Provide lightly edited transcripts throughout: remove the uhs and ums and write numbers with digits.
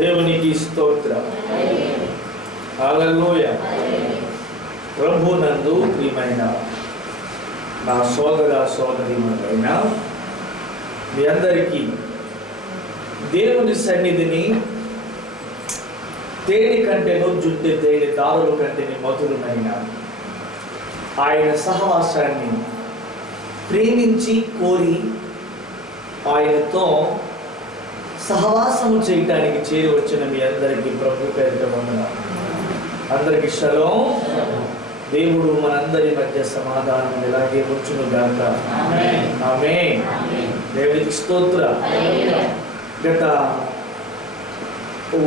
దేవునికి స్తోత్రం. హల్లెలూయా. ప్రభునందు ప్రియమైన నా సోదర సోదరీమణులైన మీ అందరికీ దేవుని సన్నిధిని తేనె కంటేను జుట్టు తేనె దారుల కంటేని మధురమైన ఆయన సహవాసాన్ని ప్రేమించి కోరి ఆయనతో సహవాసము చేయటానికి చేరి వచ్చిన మీ అందరికీ ప్రభు పేరిట వందనాలు. అందరికీ షలోం. దేవుడు మనందరి మధ్య సమాధానం ఇలాగే వచ్చును గాక. ఆమేన్. దేవునికి స్తోత్రం. గత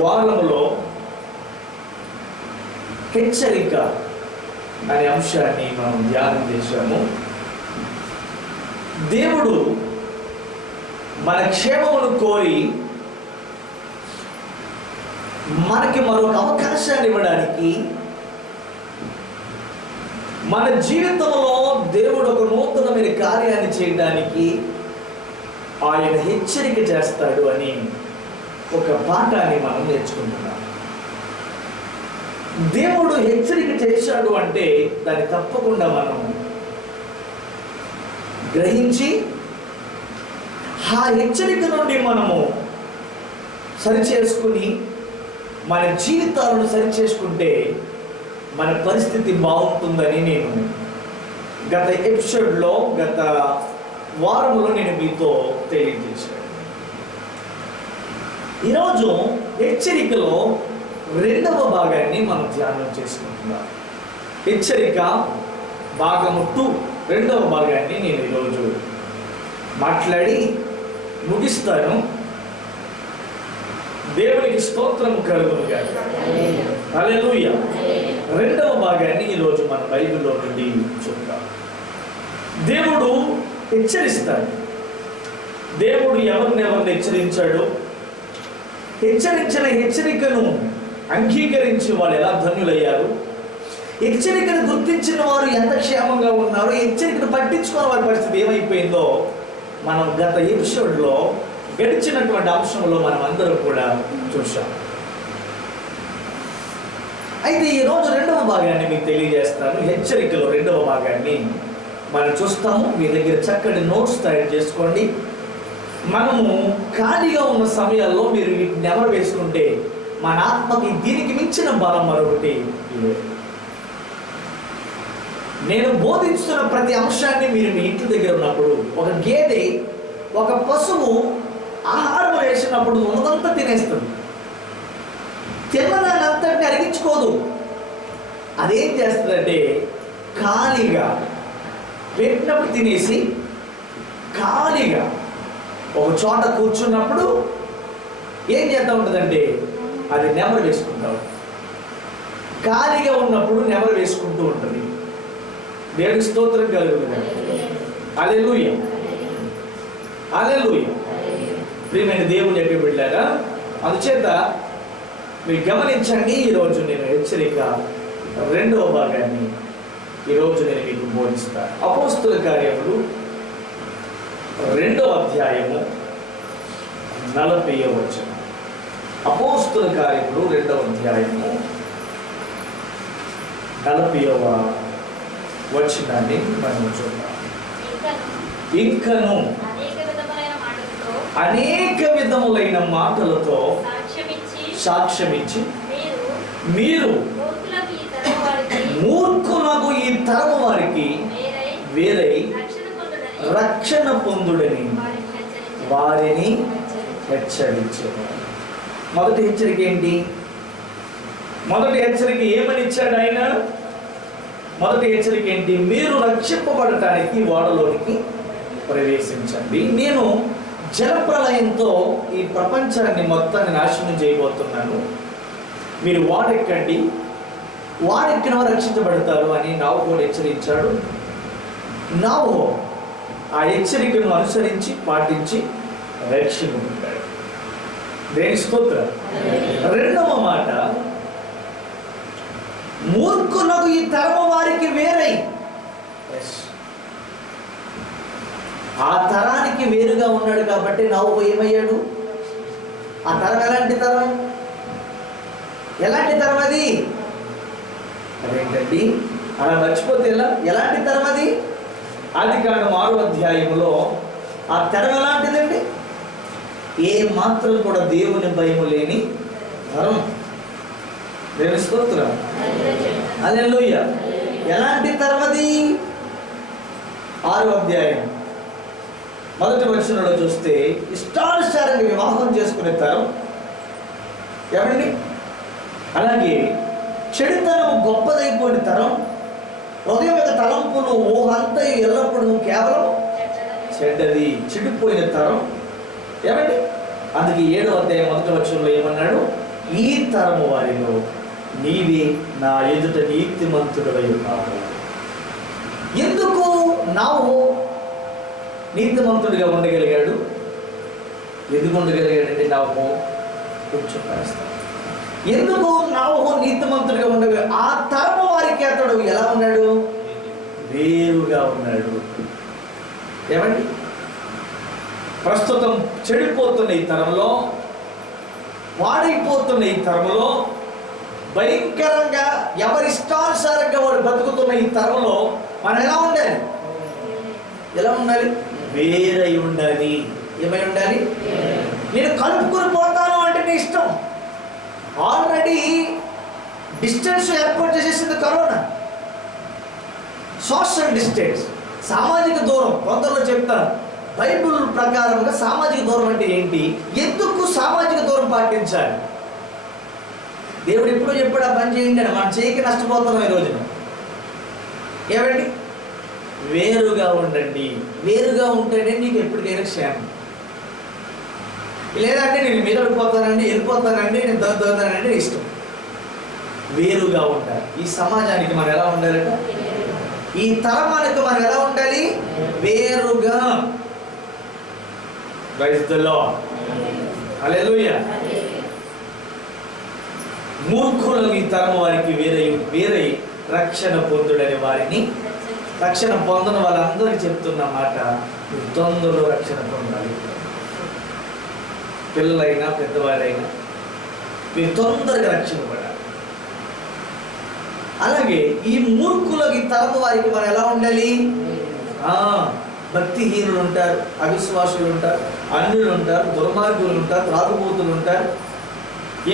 వారంలో హెచ్చరిక అనే అంశాన్ని మనం ధ్యానం చేశాము. దేవుడు మన క్షేమమును కోరి మనకి మరొక అవకాశాన్ని ఇవ్వడానికి, మన జీవితంలో దేవుడు ఒక నూతనమైన కార్యాన్ని చేయడానికి ఆయన హెచ్చరిక చేస్తాడు అని ఒక పాఠాన్ని మనం నేర్చుకుంటున్నాం. దేవుడు హెచ్చరిక చేశాడు అంటే దాన్ని తప్పకుండా మనం గ్రహించి ఆ హెచ్చరిక నుండి మనము సరిచేసుకుని మన జీవితాలను సరిచేసుకుంటే మన పరిస్థితి బాగుంటుందని నేను గత ఎపిసోడ్లో గత వారంలో నేను మీతో తెలియజేశాను. ఈరోజు హెచ్చరికలో రెండవ భాగాన్ని మనం ధ్యానం చేసుకుంటున్నాం. హెచ్చరిక భాగము 2 రెండవ భాగాన్ని నేను ఈరోజు మాట్లాడి ముగిస్తాను. దేవునికి స్తోత్రము కలుగును గాక. హల్లెలూయా. రెండవ భాగాన్ని ఈరోజు మన బైబిల్లో నుండి చూద్దాం. దేవుడు హెచ్చరిస్తాడు. దేవుడు ఎవరిని హెచ్చరించాడు? హెచ్చరించిన హెచ్చరికను అంగీకరించి వాళ్ళు ఎలా ధన్యులయ్యారు? హెచ్చరికను గుర్తించిన వారు ఎంత క్షేమంగా ఉన్నారో, హెచ్చరికను పట్టించుకున్న వారి పరిస్థితి ఏమైపోయిందో మనం గత ఎపిసోడ్లో గడిచినటువంటి అంశంలో మనం అందరం కూడా చూసాం. అయితే ఈరోజు రెండవ భాగాన్ని మీకు తెలియజేస్తాను. హెచ్చరికలో రెండవ భాగాన్ని మనం చూస్తాము. మీ దగ్గర చక్కటి నోట్స్ తయారు చేసుకోండి. మనము ఖాళీగా ఉన్న సమయాల్లో మీరు వీటిని ఎవరు వేసుకుంటే మన ఆత్మకి దీనికి మించిన బలం మరొకటి లేదు. నేను బోధిస్తున్న ప్రతి అంశాన్ని మీరు మీ ఇంటి దగ్గర ఉన్నప్పుడు, ఒక గేదె ఒక పశువు ఆహారం వేసినప్పుడు ఉన్నదంతా తినేస్తుంది. తిన్నదాన్ని అంతటి అరిగించుకోదు. అదేం చేస్తుందంటే ఖాళీగా పెట్టినప్పుడు తినేసి ఖాళీగా ఒక చోట కూర్చున్నప్పుడు ఏం చేస్తూ ఉంటుందంటే అది నెమరు వేసుకుంటా ఉంటుంది. ఖాళీగా ఉన్నప్పుడు నెమరు వేసుకుంటూ ఉంటుంది. దేవునికి స్తోత్రం కలుగుతుంది. హల్లెలూయా. హల్లెలూయా. ప్రియమైన దేవుని యొక్క బిడ్డలారా, అందుచేత మీరు గమనించండి. ఈరోజు నేను హెచ్చరిక రెండవ భాగాన్ని ఈరోజు నేను మీకు బోధిస్తాను. అపోస్తుల కార్యములు 2వ అధ్యాయము 40వ వచనం. అపోస్తుల కార్యములు 2వ అధ్యాయము 40వ వచనాన్ని మనం చూద్దాం. ఇంకను అనేక విధములైన మాటలతో సాక్ష్యమిచ్చి మీరు మూర్ఖులకు ఈ తరము వారికి వేరై రక్షణ పొందుడని వారిని హెచ్చరించారు. మొదటి హెచ్చరిక ఏంటి? మొదటి హెచ్చరిక ఏమని ఇచ్చాడు ఆయన? మొదటి హెచ్చరిక ఏంటి? మీరు రక్షింపబడటానికి ఓడలోనికి ప్రవేశించండి. నేను జలప్రలయంతో ఈ ప్రపంచాన్ని మొత్తాన్ని నాశనం చేయబోతున్నాను. మీరు వాడెక్కండి, వాడెక్కిన వారు రక్షించబడతారు అని నావోహు హెచ్చరించాడు. నావోహు ఆ హెచ్చరికను అనుసరించి పాటించి రక్షింపబడ్డాడు. దేని స్తోత్రం. రెండవ మాట, మూర్ఖులకు ఈ తరము వారికి వేరై. ఆ తరానికి వేరుగా ఉన్నాడు కాబట్టి నావోహు ఏమయ్యాడు? ఆ తరం ఎలాంటి తరం? ఎలాంటి తరం అది? అదేంటండి అలా మర్చిపోతే ఎలా? ఎలాంటి తరం అది? ఆదికాండం 6వ అధ్యాయంలో ఆ తరం ఎలాంటిదండి? ఏ మాత్రం కూడా దేవుని భయము లేని తరం. దేవుని స్తోత్రం. హల్లెలూయా. ఎలాంటి తరం అది? 6వ అధ్యాయం 1వ వచనంలో చూస్తే ఇష్టానుసారంగా వివాహం చేసుకునే తరం. ఏమండి? అలాగే చెడుతనము గొప్పదైపోయిన తరం. హృదయం యొక్క తలంపులు ఊహంతా ఎల్లప్పుడూ కేవలం చెడ్డది, చెడిపోయిన తరం. ఏమండి? అందుకే 7వ అధ్యాయం 1వ వచనంలో ఏమన్నాడు? ఈ తరము వారిలో నీవే నా ఎదుట నీతిమంతుడవై ఉన్నావు. ఎందుకు నావు నీతిమంతుడిగా ఉండగలిగాడు? ఎందుకు ఉండగలిగాడండి నావు? కొంచెం పరిస్థితి. ఎందుకు నావు నీతిమంతుడిగా ఉండగలిగాడు? ఆ తరము వారికి అతడు ఎలా ఉన్నాడు? వేరుగా ఉన్నాడు. ఏమండి? ప్రస్తుతం చెడిపోతున్న ఈ తరంలో, వాడైపోతున్న ఈ తరంలో, భయంకరంగా ఎవరి ఇష్టానుసారంగా వాడు బతుకుతున్న ఈ తరంలో మనం ఎలా ఉండాలి? ఎలా ఉండాలి? వేరై ఉండాలి. ఏమై ఉండాలి? నేను కలుపుకొని పోతాను అంటే నీ ఇష్టం. ఆల్రెడీ డిస్టెన్స్ ఏర్పాటు చేసేసింది కరోనా. సోషల్ డిస్టెన్స్, సామాజిక దూరం. కొందరు చెప్తారు బైబిల్ ప్రకారంగా సామాజిక దూరం అంటే ఏంటి? ఎందుకు సామాజిక దూరం పాటించాలి? దేవుడు ఎప్పుడు చెప్పాడు ఆ పని చేయండి అని. మనం చేయక నష్టపోతున్నాం ఈ రోజున. ఏమండి? వేరుగా ఉండండి. వేరుగా ఉంటేనే నీకు ఎప్పటికైనా క్షేమం. లేదంటే నేను మీద వెళ్ళిపోతానండి, నేను దొరుకుతానండి ఇష్టం. వేరుగా ఉండాలి. ఈ సమాజానికి మనం ఎలా ఉండాలంట? ఈ తరమానికి మనం ఎలా ఉండాలి? వేరుగా. Praise the Lord. హల్లెలూయా. మూర్ఖులు ఈ తరం వారికి వేరై రక్షణ పొందుడని వారిని, రక్షణ పొందని వాళ్ళందరికీ చెప్తున్న మాట, తొందరలో రక్షణ పొందాలి. పిల్లలైనా పెద్దవారైనా మీరు తొందరగా రక్షణ పడాలి. అలాగే ఈ మూర్ఖులకి ఈ తరం వారికి మనం ఎలా ఉండాలి? భక్తిహీనులు ఉంటారు, అవిశ్వాసులు ఉంటారు, అన్యులు ఉంటారు, దుర్మార్గులు ఉంటారు, త్రాగుబోతులు ఉంటారు.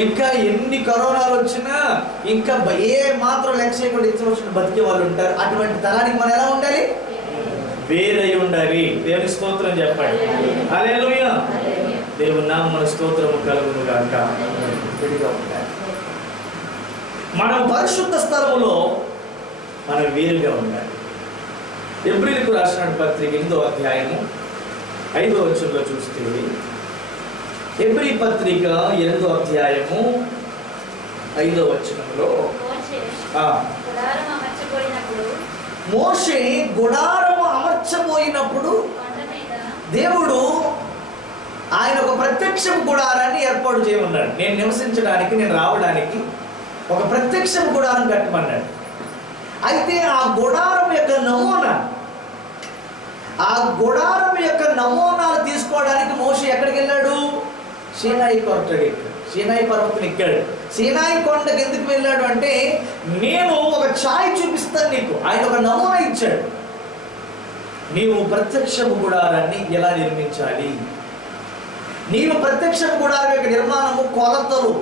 ఇంకా ఎన్ని కరోనాలు వచ్చినా ఇంకా ఏ మాత్రం లెక్క చేయకుండా ఇచ్చిన వచ్చిన బతికే వాళ్ళు ఉంటారు. అటువంటి తరానికి మనం ఎలా ఉండాలి? వేరై ఉండాలి. దేవుని స్తోత్రం చెప్పండి. హల్లెలూయా. దేవుని నామమున స్తోత్రము కలుగును గాక. వేరుగా ఉండాలి. మనం పరిశుద్ధ స్థలములో మనం వేరుగా ఉండాలి. హెబ్రీయులకు రాసిన పత్రిక 8వ అధ్యాయము 5వ వచనంలో చూస్తే, హెబ్రీ పత్రిక 8వ అధ్యాయము 5వ వచనంలో మోషే గుడారము అమర్చబోయినప్పుడు దేవుడు ఆయన ఒక ప్రత్యక్షపు గుడారాన్ని ఏర్పాటు చేయమన్నాడు. నేను నివసించడానికి, నేను రావడానికి ఒక ప్రత్యక్షపు గుడారం కట్టమన్నాడు. అయితే ఆ గుడారం యొక్క నమూనా, ఆ గుడారం యొక్క నమూనాలు తీసుకోవడానికి మోషే ఎక్కడికి వెళ్ళాడు? సీనాయి కొండకి, సీనాయి పర్వతం ఎక్కాడు. సీనాయి కొండకి ఎందుకు వెళ్ళాడు అంటే, నేను ఒక ఛాయ్ చూపిస్తాను నీకు. ఆయన ఒక నమూనా ఇచ్చాడు. నీవు ప్రత్యక్షపు గుడారాన్ని ఎలా నిర్మించాలి? నీవు ప్రత్యక్షపు గుడారం యొక్క నిర్మాణము, కొలతలు,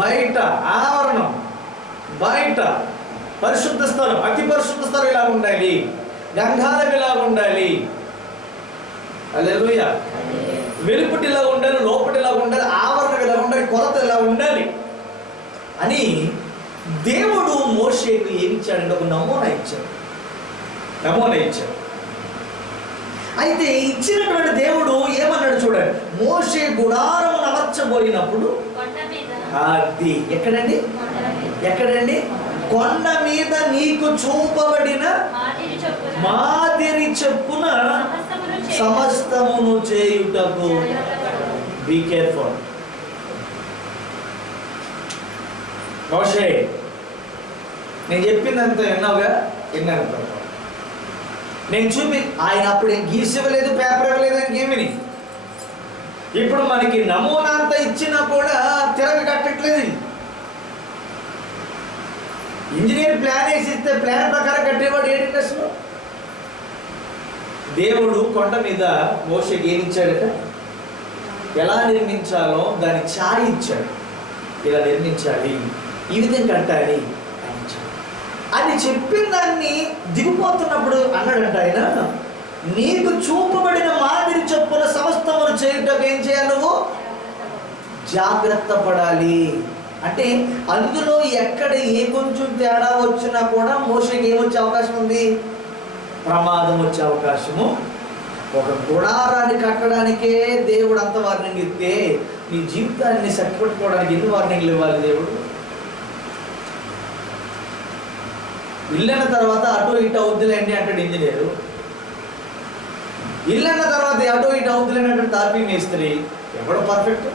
బయట ఆవరణం, బయట పరిశుద్ధ స్థలం, అతి పరిశుద్ధ స్థలం ఇలా ఉండాలి, గంగాలం ఇలా ఉండాలి, హల్లెలూయా, వెలుపటి ఇలా ఉండాలి, లోపటి ఇలా ఉండాలి, ఆవరణ ఇలా ఉండాలి, కొలత ఇలా ఉండాలి అని దేవుడు మోషేకు ఏమిచ్చాడంటే ఒక నమూనా ఇచ్చాడు. అయితే ఇచ్చినటువంటి దేవుడు ఏమన్నాడు చూడండి. మోషే గుడారము అమర్చబోయినప్పుడు అది ఎక్కడండి? కొండ మీద నీకు చూపబడిన మాదిరి చొప్పున సమస్తమును చేయుటకు. Be careful. మోషే, నేను చెప్పిందంతా విన్నావుగా? విన్నాను. నేను చూపి ఆయన అప్పుడు ఏం గీసి ఇవ్వలేదు, పేపర్ ఇవ్వలేదు, ఆయనకి ఏమిని. ఇప్పుడు మనకి నమూనా అంతా ఇచ్చినా కూడా తిరగ కట్టట్లేదు. ఇంజనీర్ ప్లాన్ వేసి ఇస్తే ప్లాన్ ప్రకారం కట్టేవాడు ఏంటి అసలు? దేవుడు కొండ మీద మోషేకి ఏమి ఇచ్చాడట? ఎలా నిర్మించాలో దాని ఛాయ్ ఇచ్చాడు. ఇలా నిర్మించాలి, ఈ విధంగా కట్టాలి అని చెప్పిన దాన్ని దిగిపోతున్నప్పుడు అన్నాడంట ఆయన, నీకు చూపబడిన మాదిరి చొప్పున సమస్తమును చేయుటకు ఏం చేయాలి? నువ్వు జాగ్రత్త పడాలి. అంటే అందులో ఎక్కడ ఏ కొంచెం తేడా వచ్చినా కూడా మోషేకి ఏమొచ్చే అవకాశం ఉంది? ప్రమాదం వచ్చే అవకాశము. ఒక గుడారాన్ని కట్టడానికే దేవుడు అంత వార్నింగ్ ఇస్తే నీ జీవితాన్ని సరిపెట్టుకోవడానికి ఎన్ని వార్నింగ్లు ఇవ్వాలి దేవుడు? ఇల్లన్న తర్వాత అటో ఇటు అవుద్దులేండి అంటాడు ఇంజనీరు. ఇల్లన్న తర్వాత అటో ఇటు అవుద్దులేండి అంటాడు తాపీ మేస్త్రి. ఎవడో పర్ఫెక్ట్?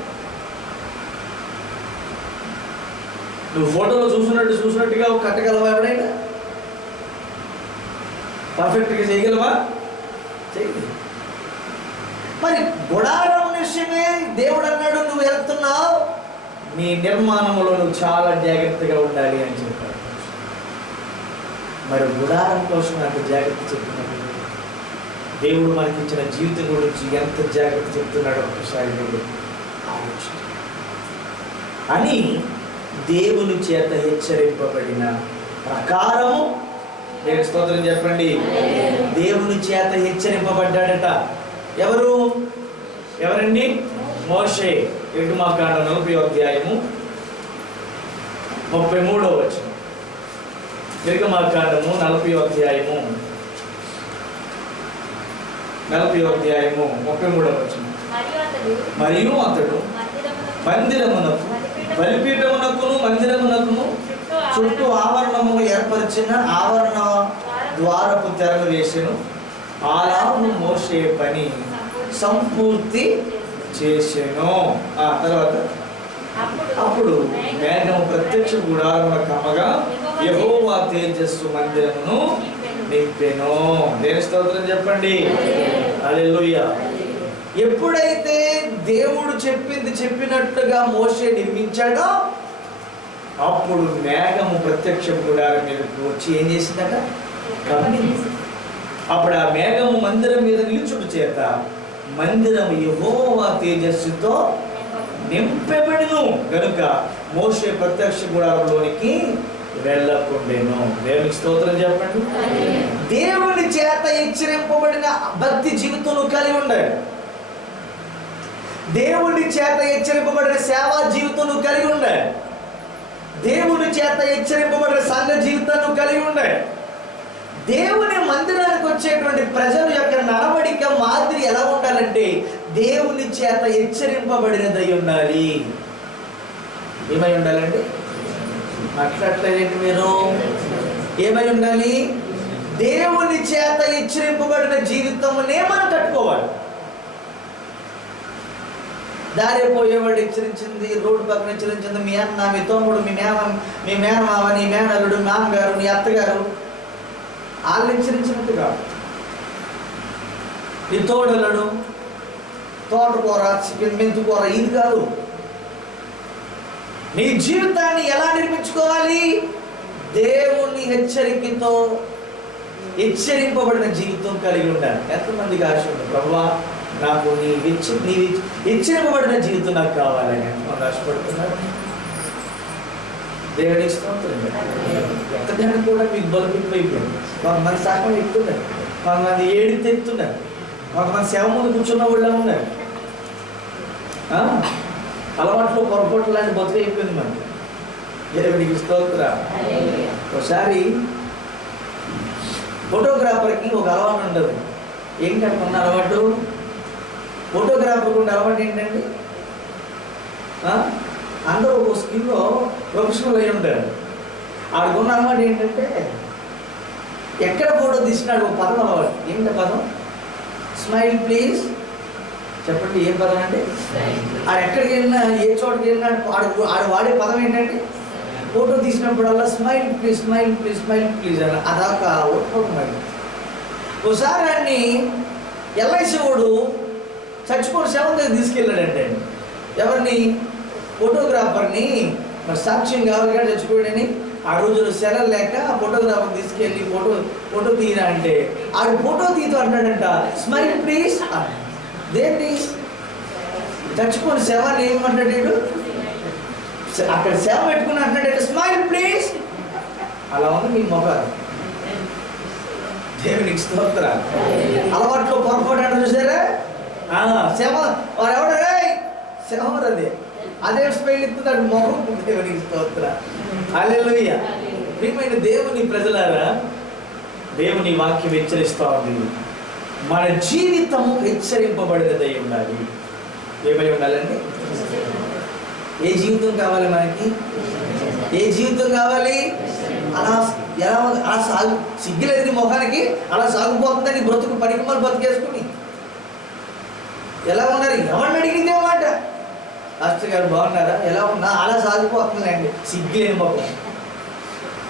నువ్వు ఫోటోలో చూసినట్టుగా కట్టగలవా? ఎవడైనా పర్ఫెక్ట్గా చేయగలవా? చేయగలవు. మరి గుడారం విషయమే దేవుడు అన్నాడు, నువ్వు వెళ్తున్నావు, నీ నిర్మాణంలో నువ్వు చాలా జాగ్రత్తగా ఉండాలి అని చెప్పాడు. మరి గుడారం కోసం అంత జాగ్రత్త చెప్తున్నాడు. దేవుడు మనకి ఇచ్చిన జీవితం గురించి ఎంత జాగ్రత్త చెప్తున్నాడు ఒకసారి దేవుడు ఆలోచన. అని దేవుని చేత హెచ్చరింపబడిన ప్రకారము, దేవుని స్తోత్రం చెప్పండి, దేవుని చేత హెచ్చరింపబడ్డాడట. ఎవరండి? మోషే. నిర్గమకాండం 40వ అధ్యాయము 33వ వచనం. నిర్గమకాండము 40వ అధ్యాయము 33వ వచనం. మరియు అతడు మందిరమునకు, బలిపీఠమునకును మందిరమునకును చుట్టూ ఆవరణము ఏర్పరిచిన ఆవరణ ద్వారపు తెరలు వేసెను. అలాను మోషే పని సంపూర్తి చేసెను. ఆ తర్వాత అప్పుడు మేఘము ప్రత్యక్ష గుడారమున కమ్మగా యెహోవా తేజస్సు మందిరమును నింపెను. దేవుని స్తోత్రం చెప్పండి. హల్లెలూయా. ఎప్పుడైతే దేవుడు చెప్పినట్టుగా మోషే నిర్మించాడో అప్పుడు మేఘము ప్రత్యక్ష గుడారం మీదకు వచ్చి ఏం చేసిందట? అప్పుడు ఆ మేఘము మందిరం మీద నిలుచుట చేత మందిరం యెహోవా తేజస్సుతో నింపబడెను గనుక మోషే ప్రత్యక్ష గుడారంలోనికి వెళ్ళకుండెను. దేవునికి స్తోత్రం చెప్పండి. దేవుని చేత హెచ్చరింపబడిన భక్తి జీవితం కలిగి ఉండాలి. దేవుని చేత హెచ్చరింపబడిన సేవా జీవితం కలిగి ఉండాలి. దేవుని చేత హెచ్చరింపబడిన సంఘ జీవితాన్ని కలిగి ఉండాలి. దేవుని మందిరానికి వచ్చేటువంటి ప్రజల యొక్క నడవడిక మాదిరి ఎలా ఉండాలంటే దేవుని చేత హెచ్చరింపబడినదై ఉండాలి. ఏమై ఉండాలండి? మాట్లాడలేదండి మీరు? ఏమై ఉండాలి? దేవుని చేత హెచ్చరింపబడిన జీవితమునే మనం కట్టుకోవాలి. దారి పోయేవాడు హెచ్చరించింది, రోడ్డు పక్కన హెచ్చరించింది, మీ అన్న, మీ తమ్ముడు, మీ మేనమావ, నీ మేనల్లుడు, మామగారు, నీ అత్తగారు, వాళ్ళు హెచ్చరించినట్టు కాదు. నీ తోడలుడు, తోటకూర, మెంతుకూర, ఇది కాదు. నీ జీవితాన్ని ఎలా నిర్మించుకోవాలి? దేవుని హెచ్చరికతో హెచ్చరింపబడిన జీవితం కలిగి ఉండాలి. ఎంతమందికి ఆశ ఉంది, ప్రభువా నాకు నీ హెచ్చరింపబడిన జీవితం నాకు కావాలని ఎంతమంది ఆశపడుతున్నారు? దేవుడికి స్తోత్రం. ఎక్కడైనా కూడా మీకు బలుపుపోయిపోయింది. కొంతమంది శాఖం ఎక్కుతున్నారు, కొంతమంది ఏడితే ఎక్కుతున్నారు, కొంతమంది సేవ ముందు కూర్చున్న వాళ్ళు ఉన్నారు. అలవాట్లో పొరపాటు లాంటి బతుకు అయిపోయింది మనకి. దేవుడికి స్తోత్రం. ఒకసారి ఫోటోగ్రాఫర్కి ఒక అలవాటు ఉండదు. ఏంటనుకున్న అలవాటు? ఫోటోగ్రాఫర్కి ఉండే అలవాటు ఏంటండి? అందరూ ఒక స్కిల్లో ప్రొఫెషనల్ అయి ఉంటారు. ఆడుకున్న అలవాటు ఏంటంటే ఎక్కడ ఫోటో తీసినాడు ఒక పదం అలవాటు. ఏంటి పదం? Smile please. చెప్పండి, ఏం పదం అంటే? ఆడు ఎక్కడికి వెళ్ళినా, ఏ చోటుకి వెళ్ళినా ఆడు వాడే పదం ఏంటంటే ఫోటో తీసినప్పుడల్లా smile please, smile please, smile please అని. అదాక ఒట్టుకోకుండా ఒకసారి అన్ని ఎల్ఐసి వాడు చచ్చిపోయి శవం దగ్గర తీసుకెళ్ళాడంటే ఎవరిని? ఫోటోగ్రాఫర్ని. మరి సాక్ష్యం కావాలి కానీ చచ్చిపోయాడని ఆ రోజులు సెలవు లేక ఫోటోగ్రాఫర్ తీసుకెళ్ళి ఫోటో తీయరా అంటే ఆడు ఫోటో తీయతో అంటాడంట, స్మైల్ ప్లీజ్. దేన్ని చచ్చిపోయిన శవాన్ని ఏమంటాడు, అక్కడ సేవ పెట్టుకుని అంటాడు స్మైల్ ప్లీజ్. అలా ఉంది మీ మొబైల్. దేవునికి స్తోత్రాలు. అలవాట్లో పొరపాటు అంటే చూసారా, సేవ వాడు ఎవడరే సేవరు అదే స్మైల్ ఇస్తున్నాడు మొహం. దేవునికి స్తోత్రాలు. హల్లెలూయా. ప్రియమైన దేవుని ప్రజలారా, దేవుని వాక్యం హెచ్చరిస్తూ ఉంది, మన జీవితము హెచ్చరింపబడినదై ఉండాలి. ఏమై ఉండాలండి? ఏ జీవితం కావాలి మనకి? ఏ జీవితం కావాలి? అలా ఎలా సాగు, సిగ్గులేదు మొహానికి, అలా సాగిపోతుందని బ్రతుకు పనికిమాలు బతికేసుకుని ఎలా ఉన్నారు? ఎవరిని అడిగింది మాట, మాస్టర్ గారు బాగున్నారా, ఎలా ఉన్నా, అలా సాగిపోతుందండి సిగ్గులేని మొహం.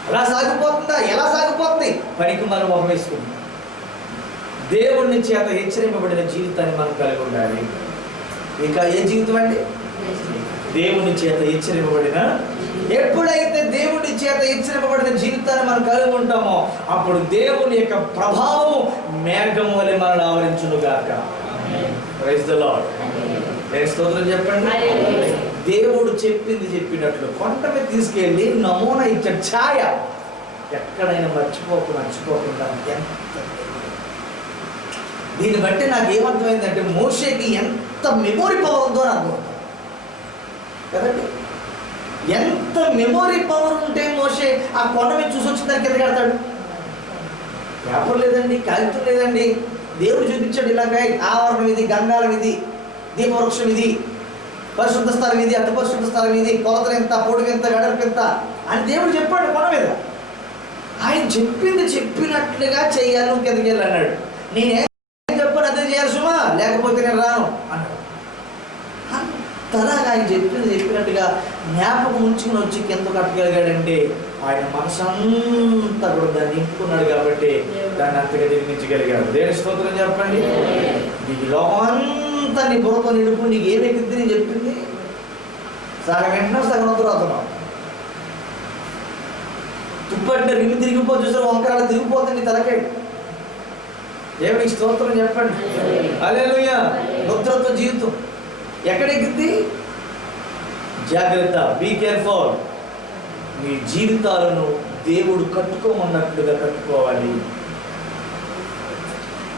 అలా సాగిపోతుందా? ఎలా సాగిపోతుంది? పనికిమాలు మొహం వేసుకుని. దేవుడి నుంచి చేత హెచ్చరింపబడిన జీవితాన్ని మనం కలిగి ఉండాలి. ఇంకా ఏ జీవితం అండి? దేవుని చేత హెచ్చరింపబడిన, ఎప్పుడైతే దేవుని చేత హెచ్చరింపబడిన జీవితాన్ని మనం కలిగి ఉంటామో అప్పుడు దేవుని యొక్క ప్రభావం మేఘం వలె మనల్ని ఆవరించునుగాక. Praise the lord. స్తోత్రం చెప్పండి. దేవుడు చెప్పింది చెప్పినట్లు కొండ మీద తీసుకెళ్ళి నమూనా ఇచ్చాడు, ఛాయ. ఎక్కడైనా మర్చిపోకుండా ఎంత. దీన్ని బట్టి నాకు ఏమర్థమైందంటే మోషేకి ఎంత మెమొరీ పవర్ ఉందో నాకు అర్థం కదండి. ఎంత మెమొరీ పవర్ ఉంటే మోషే ఆ కొండ మీద చూసి వచ్చిన దానికి కింద కడతాడు. పేపర్ లేదండి, కాగితం లేదండి, దేవుడు చూపించాడు ఇలాగ ఆవరణం ఇది, గంగాలం ఇది, దీపవృక్షం ఇది, పరిశుద్ధ స్థలం ఇది, అతి పరిశుద్ధ స్థలం ఇది, కొలతలు ఎంత, పొడుగు ఎంత, వెడల్పు ఎంత అని దేవుడు చెప్పాడు కొండ మీద. ఆయన చెప్పింది చెప్పినట్లుగా చెయ్యాలి, నువ్వు కిందకి వెళ్ళి అన్నాడు. నేనేం చెప్పాను అదే చేయాలి సుమా, లేకపోతే నేను రాను అన్నాడు. అంతలాగా ఆయన చెప్పింది చెప్పినట్టుగా జ్ఞాపకం ఉంచుకుని వచ్చి కింద కట్టగలిగాడంటే ఆయన మనసంతా కూడా దాన్ని నింపుకున్నాడు కాబట్టి దాన్ని అంతగా నిర్మించగలిగాడు. దేవుని స్తోత్రం చెప్పండి. నీకు లోకమంతా నీ బుర్రతో నిండుకు నీకు ఏమెక్కింది నేను చెప్పింది సగం వెంటనే సగం అవుతున్నావు. తుప్పట్టిన రిమి తిరిగిపోతే చూసారు, వంకరాలు తిరిగిపోతుంది తలకాయ. దేవునికి స్తోత్రం చెప్పండి. హల్లెలూయా. భద్రత జీవితం ఎక్కడెక్కింది? జాగ్రత్త, బీ కేర్ఫుల్. మీ జీవితాలను దేవుడు కట్టుకోమన్నట్లుగా కట్టుకోవాలి.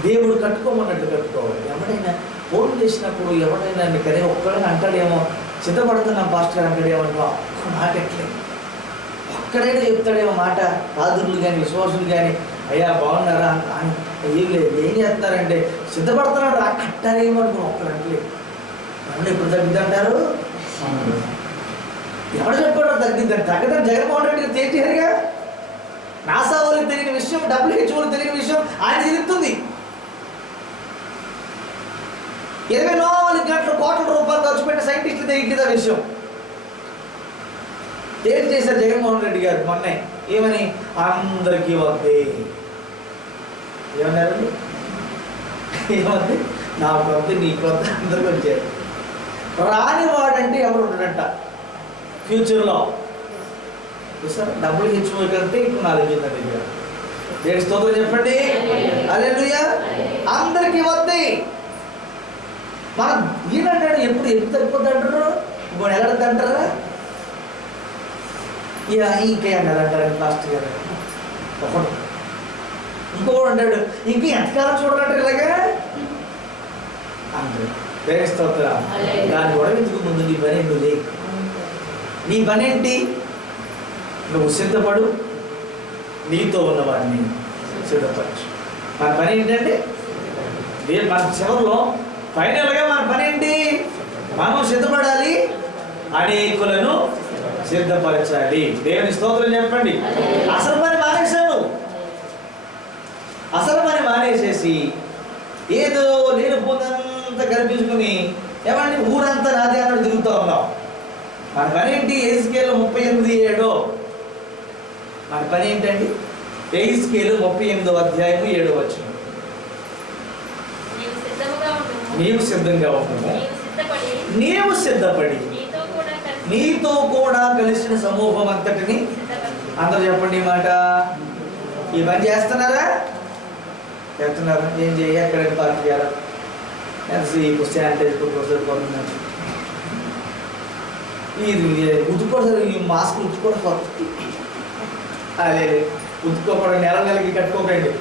దేవుడు కట్టుకోమన్నట్లు కట్టుకోవాలి. ఎవడైనా ఫోన్ చేసినప్పుడు ఎవడైనా కానీ ఒక్కడైనా అంటాడేమో, సిద్ధపడుతున్నాం పాస్టర్ అంటాడేమో, ఒక్క మాట ఎట్లేదు, ఒక్కడైనా చెప్తాడేమో మాట. పాదురులు కానీ విశ్వాసులు కానీ అయ్యా బాగున్నారా అని ఏం లేదు, ఏం చేస్తారంటే సిద్ధపడుతున్నాడు రా కట్టారేమో అనుకుని ఒక్కడంటలేదు. ఎవరు ఎప్పుడు తగ్గిద్దంటారు? ఎవడు చెప్పాడో తగ్గిద్దని. తగ్గదని జగన్మోహన్ రెడ్డి తేల్చేరుగా. నాసా వాళ్ళకి తెలియని విషయం, WHO వాళ్ళకి తెలియని విషయం ఆయన తెలుస్తుంది. 24 గంటలు కోట్ల రూపాయలు ఖర్చు పెట్టిన సైంటిస్టులు తెలియదు ఆ విషయం. ఏం చేశారు జగన్మోహన్ రెడ్డి గారు మొన్నే? ఏమని? అందరికీ వద్దే. ఏమన్నారండి? ఏమంది? నాకు వద్దు, నీకు వద్దు, అందరికి వచ్చారు. రాని వాడంటే ఎవరు ఉండడంట ఫ్యూచర్లో. చూసారా, డబ్బులు తెచ్చుకోకంటే ఇప్పుడు నాలెడ్జ్ ఉందండి. దేవుని స్తోత్రం చెప్పండి. హల్లెలూయా. అందరికీ వద్దే. మనం ఈయనంటాడు ఎప్పుడు తగ్గిపోద్ది అంటారు, ఇంకోటి ఎలాంటి అంటారా? ఇంకే అంటారంటారు లాస్ట్ గారు ఒకడు. ఇంకొకడు అంటాడు ఇంక ఎంతకాలం చూడాలంటారు ఇలాగా అంటాడు. దేవుని స్తోత్రం. దాన్ని కూడా ఎందుకు ముందు నీ పని నువ్వు లే. నీ పని ఏంటి? నువ్వు సిద్ధపడు, నీతో ఉన్నవాడిని సిద్ధపరచు. మన పని ఏంటంటే మన చివరిలో ఫైనల్గా మన పని ఏంటి? మనం సిద్ధపడాలి, అనేకులను సిద్ధపరచాలి. దేవుని స్తోత్రం చెప్పండి. అసలు పని మానేశాను. అసలు పని మానేసేసి ఏదో నేను పోతంతా కనిపించుకుని ఏమండి ఊరంతా నాదే అన్నట్టు తిరుగుతూ ఉన్నాం. మన పని ఏంటి? ఎహెజ్కేలు 38:7. మన పని ఏంటండి? ఎహెజ్కేలు 38:7. నీవు సిద్ధంగా ఉండము, నీవు సిద్ధపడి నీతో కూడా కలిసిన సమూహం అంతటిని అందరూ చెప్పండి ఈ మాట. ఈ పని చేస్తున్నారా? చేస్తున్నారా? ఏం చేయాలి? ఎక్కడైనా పార్టీ చేయాలా? ఎంతసేపు శానిటైజర్ కొడుతున్నాను. ఇది ఉతుక్కోసారి ఈ మాస్క్ ఉతుక్కోవడం అదే ఉతుక్కోకుండా నెలకి కట్టుకోకండి.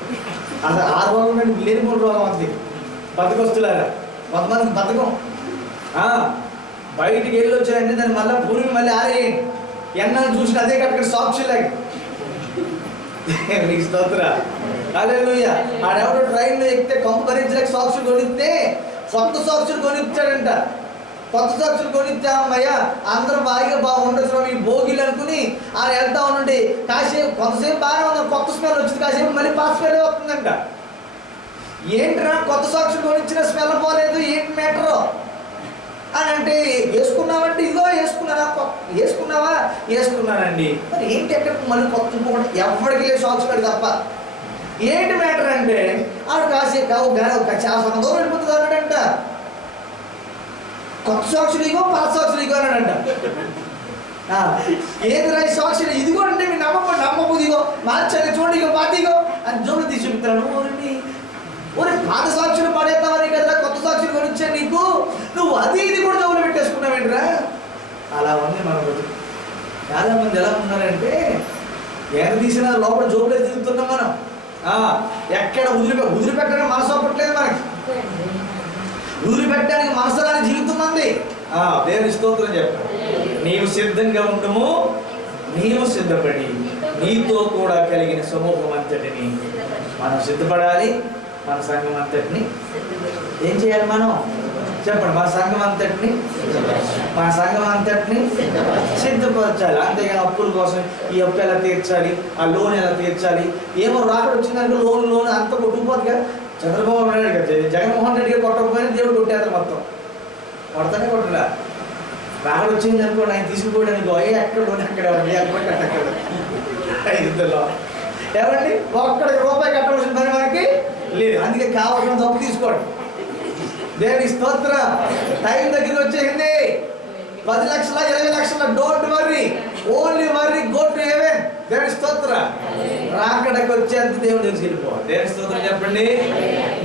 అసలు 6 రోజులు నుండి లేని 3 రోజులు అంతే బతకొస్తున్నారా. కొంతమందికి బతకం. బయటికి వెళ్ళి వచ్చారంటే దాన్ని మళ్ళీ భూమి మళ్ళీ ఆరేయండి. ఎన్నో చూసిన అదే కట్టుకుని సాక్షులాగా నీకు స్తోత్ర. హల్లెలూయా. ఆడెవడో ట్రైన్లో ఎక్కితే కంపు భరించలేక సాక్షులు కొనిస్తే కొత్త సాక్షులు కొనిచ్చాడంట. కొత్త సాక్షులు కొనిస్తే అమ్మయ్య అందరూ బాగా ఉండొచ్చు ఈ భోగిలు అనుకుని ఆయన వెళ్తా ఉండండి. కాసేపు కొంతసేపు బాగానే ఉన్నారు, కొత్త స్మెల్ వచ్చింది. కాసేపు మళ్ళీ పాత స్మెల్ వస్తుందంట. ఏంటిరా కొత్త సాక్షులు కొనిచ్చిన స్మెల్ పోలేదు, ఏంటి మ్యాటరు అని అంటే, వేసుకున్నావంటే ఇదిగో వేసుకున్నావా? వేసుకున్నానండి. మరి ఏంటి ఎక్కడ మళ్ళీ కొత్త ఇంకొకటి ఎవరికి లేదు సాక్షులు తప్ప. ఏంటి మ్యాటర్ అంటే ఆడు కాసేపు చాలా దూరం వెళ్ళిపోతుంది అన్నాడంట. కొత్త సాక్షులు ఇగో పాత సాక్షులు ఇగో అన్నాడంట. ఏది రా సాక్షులు ఇదిగో అంటే మీరు నమ్మకపోతే ఇగో మార్చాలి చూడండి, ఇగో పాత ఇగో అని జోడు తీసి చూపుతాను. ఓరే పాత సాక్షులు పడేద్దామని కదా కొత్త సాక్షులు కొనిచ్చా నీకు, నువ్వు అది ఇది కూడా జోబులు పెట్టేసుకున్నావేంట్రా? అలా ఉంది మన బతుకు. చాలా మంది ఎలా ఉన్నారంటే ఎంత తీసినా లోపల జోబులే తిరుగుతున్నాం మనం. ఎక్కడ వదిలిపెట్టడానికి మనసు అవ్వట్లేదు మనకి. వదిలిపెట్టడానికి మనసు రాని జీవితం ఉంది. దేవుని స్తోత్రం చెప్పాడు. నీవు సిద్ధంగా ఉండము, నీవు సిద్ధపడి నీతో కూడా కలిగిన సమూహం అంతటిని మనం సిద్ధపడాలి. మన సంఘం అంతటిని ఏం చేయాలి? మనం చెప్పండి. మన సంఘం అంతటిని సిద్ధపరచాలి. అంతేగాని అప్పుల కోసం ఈ అప్పు ఎలా తీర్చాలి, ఆ లోన్ ఎలా తీర్చాలి, ఏమో రాకడ వచ్చిందంటే లోన్ అంత కొట్టుకుపోతుందిగా. చంద్రబాబు నాయుడు కదా, జగన్మోహన్ రెడ్డి గారు కొట్టకపోయినా దేవుడు కొట్టేస్తారు మొత్తం. కొడతానే కొట్టడా. రాకడ వచ్చింది అనుకోండి, ఆయన తీసుకుపోయాడు ఎక్కడ లోన్ అక్కడ ఇద్దరులో ఏమండి ఒక్కడికి రూపాయి కట్టవలసిన పని మనకి లేదు. అందుకే కావాల్సిన తప్పు తీసుకోండి. దేవుని స్తోత్ర. టైం దగ్గరికి వచ్చేసింది. 10 లక్షల 20 లక్షల don't worry, only worry go to heaven. దేవుని స్తోత్ర. రాకడకి వచ్చేంత దేవుడు తెలిసిపోవాలి. దేవుని స్తోత్రం చెప్పండి.